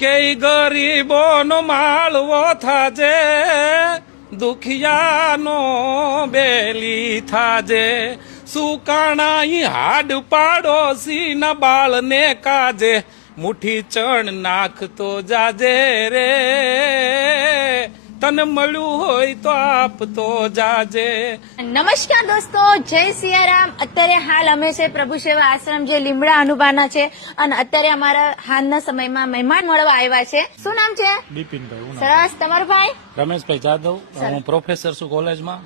કે ગરીબોનો માળવો થાજે, દુખિયાનો બેલી થાજે, સુકાણા હાડ પાડોશી ના બાળને કાજે, મુઠ્ઠી ચણ નાખતો જાજે રે, તને મળ્યું હોય તો આપતો જાજે. નમસ્કાર દોસ્તો, જય સિયારામ. અત્યારે હાલ અમે છે પ્રભુ સેવા આશ્રમ જે લીમડા અનુબાના છે, અને અત્યારે અમારા હાલના સમયમાં મહેમાન મળવા આવ્યા છે. શું નામ છે? બિપિનભાઈ. સરસ. તમારું ભાઈ? રમેશભાઈ જાદવ. હું પ્રોફેસર છું કોલેજમાં,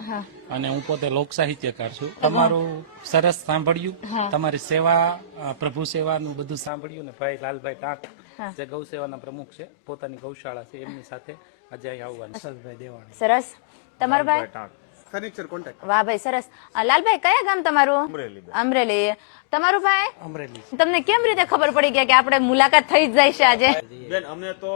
અને હું પોતે લોક સાહિત્યકાર છું. તમારું સરસ સાંભળ્યું, તમારી સેવા, પ્રભુ સેવાનું બધું સાંભળ્યું. ને ભાઈ લાલભાઈ ટાંક જે ગૌ સેવાના પ્રમુખ છે, પોતાની ગૌશાળા છે, એમની સાથે આજે અહીં આવવાનું. સરસ. તમારો ભાઈ? વાહ ભાઈ, સરસ. લાલભાઈ, કયા ગામ તમારું? અમરેલી. તમારું ભાઈ? અમરેલી. તમને કેમ રીતે ખબર પડી ગયા કે આપણે મુલાકાત થઈ જ જાય છે આજે? બેન, અમે તો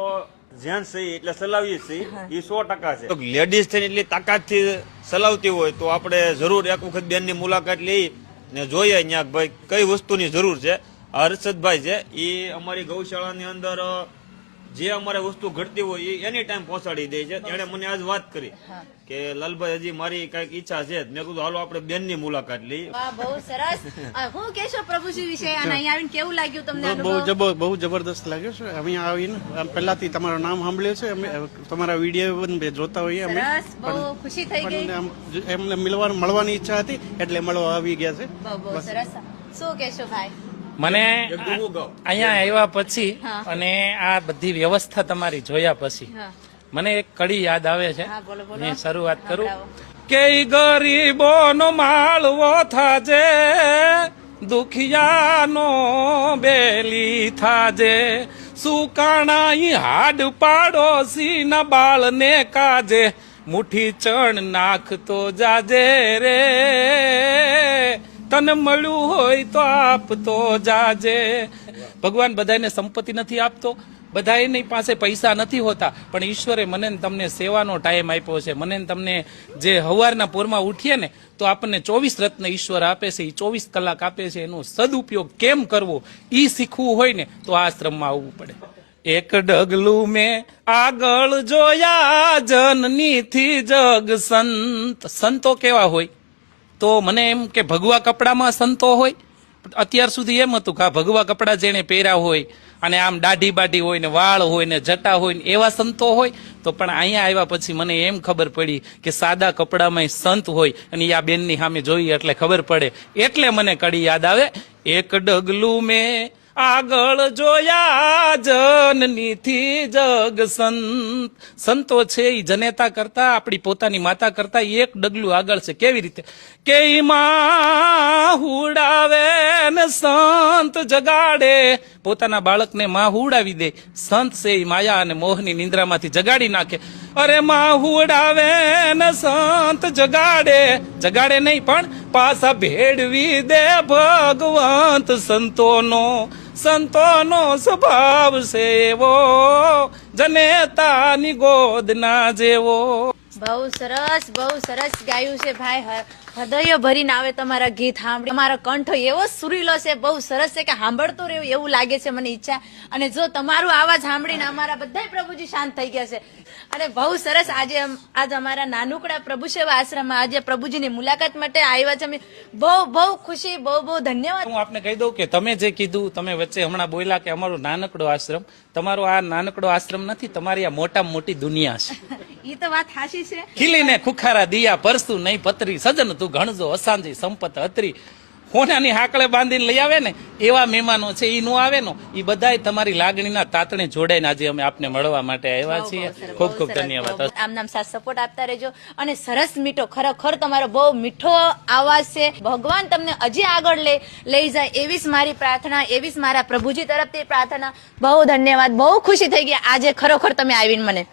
જેન્ટ્સ છીએ એટલે ચલાવીએ છીએ, એ 100% છે. લેડીઝ થઈને એટલી તાકાતથી ચલાવતી હોય તો આપણે જરૂર એક વખત બેન ની મુલાકાત લઈ ને જોઈએ અહીંયા ભાઈ કઈ વસ્તુની જરૂર છે. હર્ષદભાઈ છે, એ અમારી ગૌશાળાની અંદર જે અમારે વસ્તુ ઘટતી હોય એ એની ટાઈમ પહોંચાડી દે છે. એને મને આજ વાત કરી કે લાલભાઈ, હજી મારી કઈક ઈચ્છા છે. મેં કીધું હાલો આપણે બેન ની મુલાકાત લઈ. વાહ, બહુ સરસ. હું કહેશો પ્રભુજી વિશે, અને અહીંયા આવીને કેવું લાગ્યું તમને? બહુ જબરદસ્ત લાગ્યો છે. અહીંયા આવીને પહેલાથી તમારું નામ સાંભળ્યું છે, અમે તમારા વિડીયો પણ જોતા હોઈએ અમે. બહુ ખુશી થઈ ગઈ. એમને મળવાની ઈચ્છા હતી એટલે મળવા આવી ગયા છે. બહુ સરસ. શું કહેશો ભાઈ? મને અહીંયા આવ્યા પછી અને આ બધી વ્યવસ્થા તમારી જોયા પછી મને એક કડી યાદ આવે છે. મેં શરૂઆત કરું કે ગરીબોનો માળવો થાજે, દુખિયાનો બેલી થાજે, સુકાણા હાડ પાડોશી ના બાળને કાજે, મુઠ્ઠી ચણ નાખતો જાજે રે, તને મળ્યું હોય તો આપતો જાજે. ભગવાન બધાને સંપત્તિ નથી આપતો, બધાની પાસે પૈસા નથી હોતા, પણ ઈશ્વરે મને તમને સેવાનો ટાઈમ આપ્યો છે. મને તમને જે હવારના પોરમાં ઉઠીએ ને તો આપણને 24 રત્ન ઈશ્વર આપે છે, એ 24 કલાક આપે છે. એનો સદુપયોગ કેમ કરવો એ શીખવું હોય ને તો આ આશ્રમમાં આવવું પડે. એક ડગલું મેં આગળ જોયા, જનનીથી જગ સંત. સંતો કેવા હોય? તો મને એમ કે ભગવા કપડામાં સંતો હોય. અત્યાર સુધી એમ હતું કે આ ભગવા કપડા જેને પહેર્યા હોય અને આમ દાઢી બાઢી હોય ને વાળ હોય ને જટા હોય ને એવા સંતો હોય. તો પણ અહીંયા આવ્યા પછી મને એમ ખબર પડી કે સાદા કપડામાં સંત હોય, અને આ બેનની સામે જોઈએ એટલે ખબર પડે. એટલે મને કડી યાદ આવે. એક ડગલું મેં આગળ જોયા, જનનીથી જગ સંત. સંતો છે એ જનેતા કરતા, આપણી પોતાની માતા કરતા એક ડગલું આગળ છે. કેવી રીતે? કે માં હુડાવે ને સંત જગાડે. પોતાના બાળકને માં હુડાવી દે. સંત છે એ માયા અને મોહની નિંદ્રામાંથી જગાડી નાખે. અરે માં હુડાવે ને સંત જગાડે. જગાડે નહીં પણ પાછા ભેળવી દે ભગવંત. સંતોનો સ્વભાવ છે એવો, જનેતાની ગોદના જેવો. બહુ સરસ, બહુ સરસ ગાયું છે ભાઈ. હૃદયો ભરીને આવે તમારા ગીત સાંભળી. તમારો કંઠ એવો સુરીલો છે, બહુ સરસ છે કે સાંભળતો રહ્યું એવું લાગે છે મને ઈચ્છા. અને જો તમારું આવાજ સાંભળીને અમારા બધા પ્રભુજી શાંત થઈ ગયા છે. અને બહુ સરસ. આજે અમારા નાનુકડા પ્રભુ સેવા આશ્રમમાં આજે પ્રભુજીની મુલાકાત માટે આવ્યા છે. અમે બહુ ખુશી, બહુ ધન્યવાદ. હું આપને કહી દઉં કે તમે જે કીધું, તમે વચ્ચે હમણાં બોલ્યા કે અમારો નાનકડો આશ્રમ, તમારો આ નાનકડો આશ્રમ નથી, તમારી આ મોટામાં મોટી દુનિયા છે. એ તો વાત સાચી છે. ખીલીને ખુખારા દિયા પરસું નહીં પતરી, સજન તું ગણજો અસાંજી સંપત અતરી. હોનાની હાકળે બાંધીને લઈ આવે ને એવા મહેમાનો છે, એ નો આવે નો એ બધાય તમારી લાગણીના તાતણે જોડાઈને આજે અમે આપને મળવા માટે આવ્યા છીએ. ખૂબ ખૂબ ધન્યવાદ. આમ સાથ સપોર્ટ આપતા રહેજો. અને સરસ મીઠો, ખરેખર તમારો બહુ મીઠો આવાજ છે. ભગવાન તમને હજી આગળ લઈ જાય એવી જ મારી પ્રાર્થના, એવી જ મારા પ્રભુજી તરફથી પ્રાર્થના. બહુ ધન્યવાદ. બહુ ખુશી થઈ ગઈ આજે ખરેખર તમે આવીને મને.